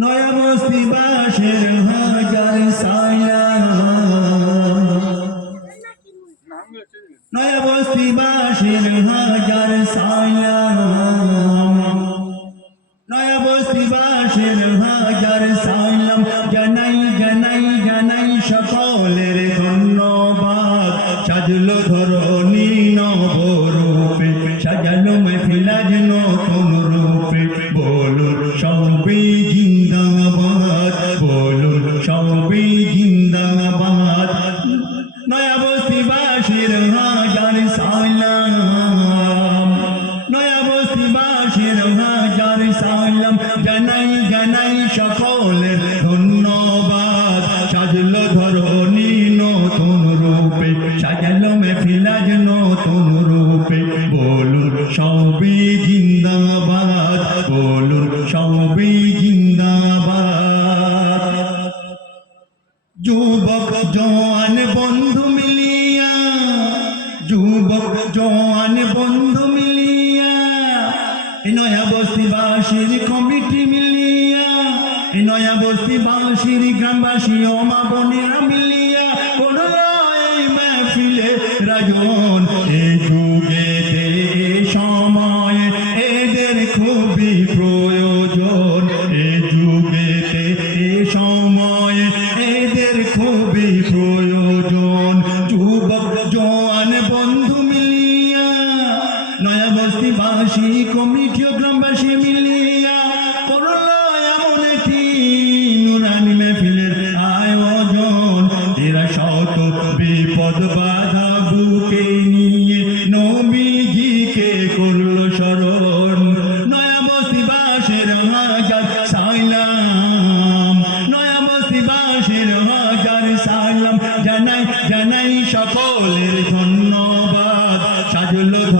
নয়া বস্তি বাসের হাজার সালাম নয়া বস্তি বাসের হাজার সালাম নয়া বস্তি বাসের হাজার সালাম জানাই জানাই জানাই সকলের ধন্যবাদ। সাজলো ধরণী নবরূপে। সাজালো মেফিলাজ নতুন সকলের ধন্যবাদ, সাজলো ধরণী নতুন রূপে, সাজালো মেফিলাজ নতুন রূপে, বলুন সবে জিন্দাবাদ সবে জিন্দাবাদ। যুবক জওয়ান বন্ধু মিলিয়া, যুবক জওয়ান বন্ধু মিলিয়া, নয়া বস্তিবাসীর কমিটি এ নয়া বস্তিবাসীর গ্রামবাসী ও মা বোনেরা মিলিয়া করো এই রাজন। প্রয়োজন। যুগেতে সময়ে এদের খুবই প্রয়োজন।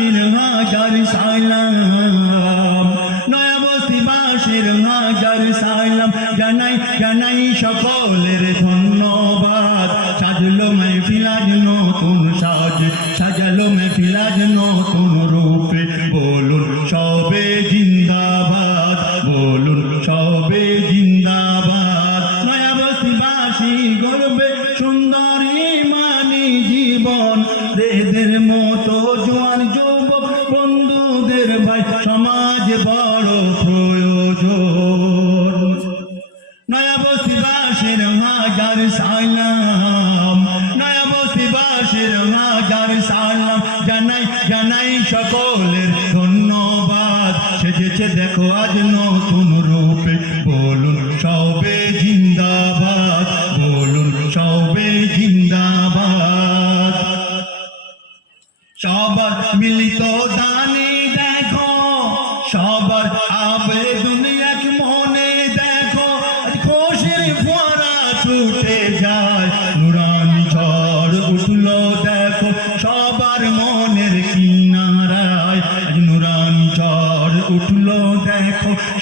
বস্তিবাসীর হাজার সাইলাম নয়া বস্তিবাসীর হাজার সাইলাম জানাই জানাই সকলের ধন্যবাদ। সাজলো মেহফিলাজ নতুন সাজ, সাজালো মেহফিলাজ নতুন রূপে। বলুন, সবে জিন্দাবাদ। বলুন, সবে জিন্দাবাদ। নয়া বস্তিবাসী গর্বে সুন্দর সালাম। নয়া বস্তিবাসীর হাজার সালাম। জানাই জানাই সকলের ধন্যবাদ। সেজেছে দেখো আজ নতুন রূপে। বলুন, সবে জিন্দাবাদ। বলুন, সবে জিন্দাবাদ। সবার মিলিত দানি দেখো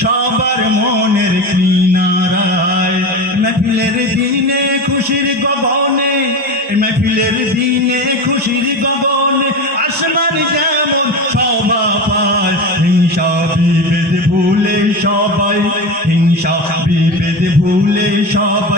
সবার মনের কিনারায়। মেফিলের দিনে খুশির গগনে মেফিলের দিনে খুশির গগনে, আসমান যেমন সবা পায়, হিংসা বিভেদ ভুলে সবাই, হিংসা বিভেদ ভুলে সবাই।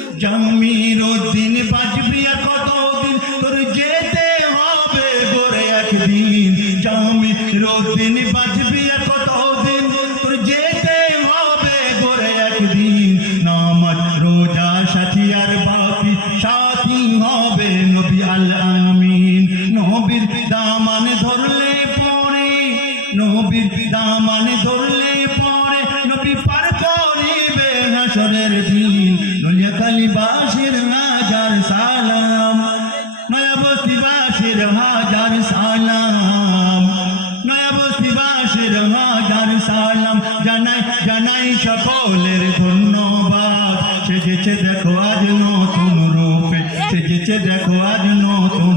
জামির দিন বাজবি আর কতদিন? তোর যেতে হবে করে একদিন। জামির দিন বাজবি সেজেছে দেখো আজ নতুন রূপে। সেজেছে দেখো আজ নতুন